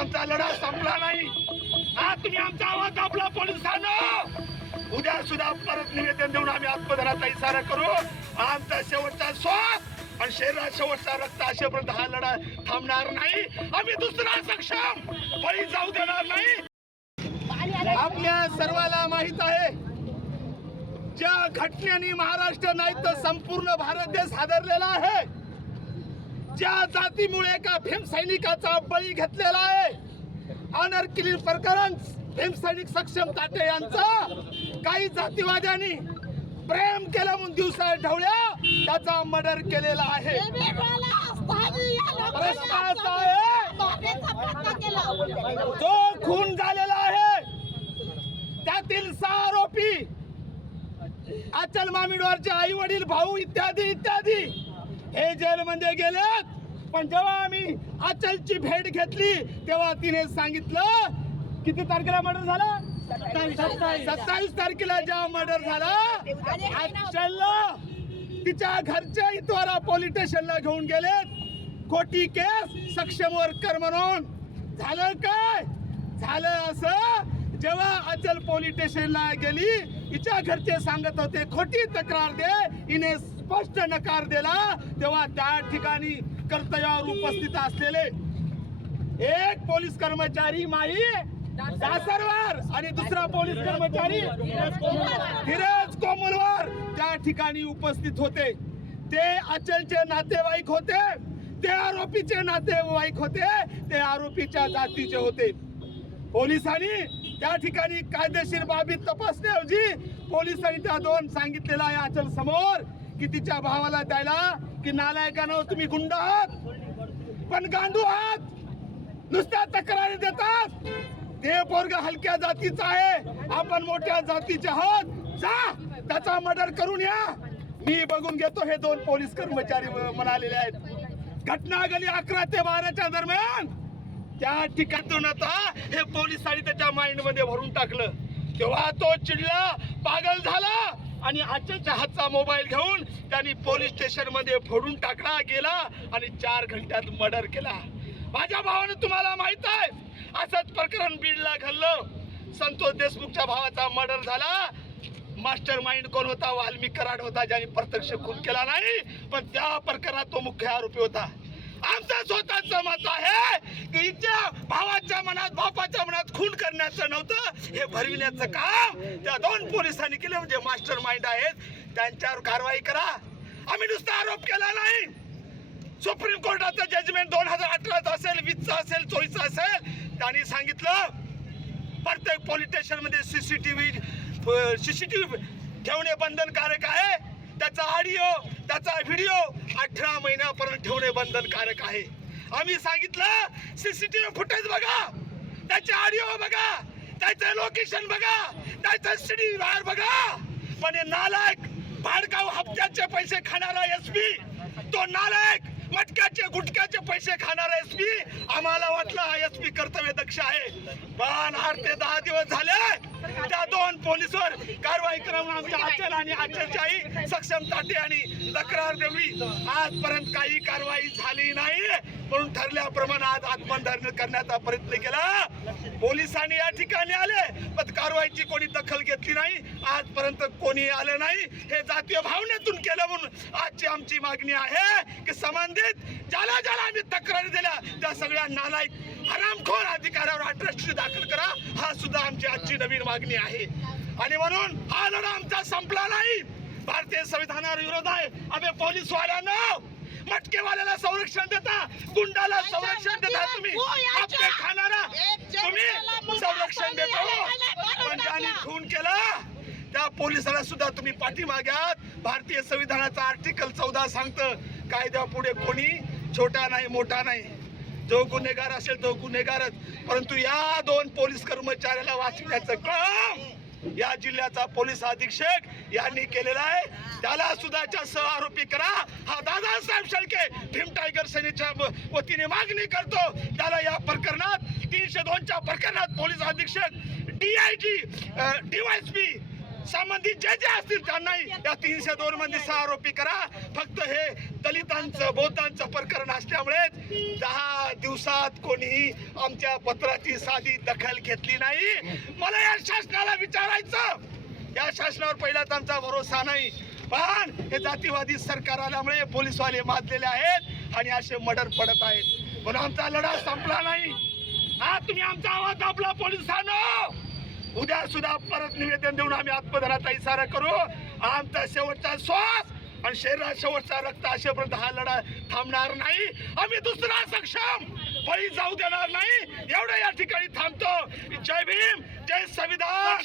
आमचा लढा संपला नाही। आज तुम्ही आमचा आवाज दाबला पोलिसांनो, उद्या सुद्धा परत निवेदन देऊन आम्ही आत्मदहनाचा इशारा करू। आमचा शेवटचा श्वास आणि शरीरात शेवटचा रक्त असेपर्यंत हा लढा थांबणार नाही। आम्ही दुसरा सक्षम बळी जाऊ देणार नाही। आपल्या सर्वाला माहित आहे, ज्या घटनेने महाराष्ट्र नाही तर संपूर्ण भारत देश हादरलेला आहे, ज्या जातीमुळे एका भीमसैनिकाचा बळी घेतलेला आहे, ऑनर किलिंग प्रकरण भीमसैनिक सक्षम ताटे यांचा काही जातीवाद्यांनी प्रेम केलं म्हणून दिवसा ढवळ्या त्याचा मर्डर केलेला आहे। प्रश्न असा आहे, जो खून झालेला आहे त्यातील 6 आरोपी अचल मामिडवारचे आई वडील भाऊ इत्यादी इत्यादी हे जेलमध्ये गेलेत। पण जेव्हा आम्ही अचलची भेट घेतली तेव्हा तिने सांगितलं, किती तारखेला मर्डर झाला? 27 तारखेला जेव्हा मर्डर झाला, अचलला तिच्या घरच्या इतवारा पोलीस स्टेशनला घेऊन गेलेत, खोटी केस सक्षम वर्कर म्हणून। झालं काय? झालं असं, जेव्हा अचल पोलीस स्टेशनला गेली, तिच्या घरचे सांगत होते खोटी तक्रार दे, हिने स्पष्ट नकार दिला, तेव्हा त्या ठिकाणी कर्तव्यावर उपस्थित असलेले एक पोलीस कर्मचारी माई दासरवार आणि दुसरा पोलीस कर्मचारी धीरज कोमलवार त्या ठिकाणी उपस्थित होते। ते अचलचे नातेवाईक होते, ते आरोपीचे नातेवाईक होते, ते आरोपीच्या जातीचे होते। पोलिसांनी त्या ठिकाणी कायदेशीर बाबी तपासण्याऐवजी पोलिसांनी त्या दोन सांगितलेलं आहे अचल समोर की तिच्या भावाला द्यायला की नालायकानो तुम्ही गुंड आहात पण गांडू आहात, नुसत्या तक्रारी देतात, ते पोरग हलक्या जातीचा आहे, आपण मोठ्या जातीचे आहोत, जा त्याचा मर्डर करून या, मी बघून घेतो, हे दोन पोलीस कर्मचारी म्हणालेले आहेत। घटना घडली 11 ते 12च्या दरम्यान। त्या ठिकाणून आता हे पोलिसांनी त्याच्या माइंड मध्ये भरून टाकलं, तेव्हा तो चिडला, पागल झाला आणि अचलच्या हातचा मोबाईल घेऊन त्यांनी पोलीस स्टेशन मध्ये फोडून टाकला गेला आणि 4 घंट्यात मर्डर केला। माझ्या भावाने, तुम्हाला माहित आहे, असंच प्रकरण बीडला घडलं, संतोष देशमुखच्या भावाचा मर्डर झाला। मास्टर माइंड कोण होता? वाल्मिक कराड होता, ज्याने प्रत्यक्ष खून केला नाही, पण त्या प्रकरणात तो मुख्य आरोपी होता। आमचं स्वतःचं मत आहे की हिच्या भावाच्या मनात, बापाच्या मनात खून करण्याचं नव्हतं, हे भरविण्याचं काम त्या दोन पोलिसांनी केलं, म्हणजे मास्टर माइंड आहेत, त्यांच्यावर कारवाई करा। आम्ही नुसता आरोप केला नाही, सुप्रीम कोर्टाचं जजमेंट 2018 असेल, 20 असेल, 24 असेल, त्यांनी सांगितलं प्रत्येक पोलीस स्टेशन मध्ये सीसीटीव्ही ठेवणे बंधनकारक आहे, त्याचा ऑडिओ, त्याचा व्हिडिओ 18 महिन्यापर्यंत ठेवणे बंधनकारक आहे। आम्ही सांगितलं सीसीटीव्ही फुटेज बघा, त्याचे ऑडिओ बघा, त्याचे लोकेशन बघा, त्याचा सीडी बाहेर बघा, पण हे नालायक भाडकाव हप्त्याचे पैसे खाणारा एसपी, तो नालायक मटक्याचे गुटक्याचे पैसे खाणारा एसपी, आम्हाला वाटलं एसपी कर्तव्य दक्ष आहे, पण 8 ते 10 दिवस झाले त्या दोन पोलिसवर कारवाई करून आमच्या अचल आणि अचलच्या आई सक्षम ताटे आणि तक्रार देवी, आजपर्यंत काही कारवाई झाली नाही, म्हणून ठरल्याप्रमाणे आज आत्मदहन करण्याचा प्रयत्न केला। पोलिसांनी या ठिकाणी आले, पण कारवाईची कोणी दखल घेतली नाही, आजपर्यंत कोणी आलं नाही, हे जातीय भावनेतून केलं, म्हणून आजची आमची मागणी आहे की संबंधित ज्याला ज्याला आम्ही तक्रारी दिल्या त्या सगळ्या नालायक हरामखोर अधिकाऱ्यावर 18 दाखल करा, हा सुद्धा आमची आजची नवीन मागणी आहे। आणि म्हणून हा लढा आमचा संपला नाही, भारतीय संविधानावर विरोध आहे। आम्ही पोलीस वाल्यांना, मटकेवाल्याला संरक्षण देता, गुंडाला संरक्षण देता, तुम्ही हप्ते खाणारा तुम्ही संरक्षण देता, पण ज्यांनी खून केला त्या पोलिसाला सुद्धा तुम्ही पाठीमागे आहात। भारतीय संविधानाचा आर्टिकल 14 सांगतं कायद्यापुढे कोणी छोटा नाही मोठा नाही, जो गुन्हेगार असेल तो गुन्हेगारच, परंतु या दोन पोलीस कर्मचाऱ्याला वाचवण्याचं काम या जिल्ह्याचा पोलीस अधीक्षक यांनी केलेला आहे, त्याला सुद्धा सह आरोपी करा, हा दादासाहेब शेळके भीम टायगर सेनेच्या वतीने मागणी करतो। त्याला या प्रकरणात 302च्या प्रकरणात पोलीस अधीक्षक, DIG, DYSP संबंधित जे जे असतील त्यांनाही या 302 मध्ये 6 आरोपी करा। फक्त हे दलितांचं बहुतांचं प्रकरण असल्यामुळे 10 दिवसात कोणीही आमच्या पत्राची साधी दखल घेतली नाही. मला या शासनाला विचारायचं, या शासनावर पहिलाच आमचा भरोसा नाही, पण हे जातीवादी सरकार आल्यामुळे पोलीसवाले माजलेले आहेत आणि असे मर्डर पडत आहेत. पण आमचा लढा संपला नाही. हा तुम्ही आमचा आवाज दाबला पोलिसांनो, उद्या सुद्धा परत निवेदन देऊन आम्ही आत्मदहनाचा इशारा करू. आमचा शेवटचा श्वास आणि शरीरात शेवटचा रक्त असेपर्यंत हा लढा थांबणार नाही. आम्ही दुसरा सक्षम बळी जाऊ देणार नाही. एवढं या ठिकाणी थांबतो. जय भीम, जय संविधान.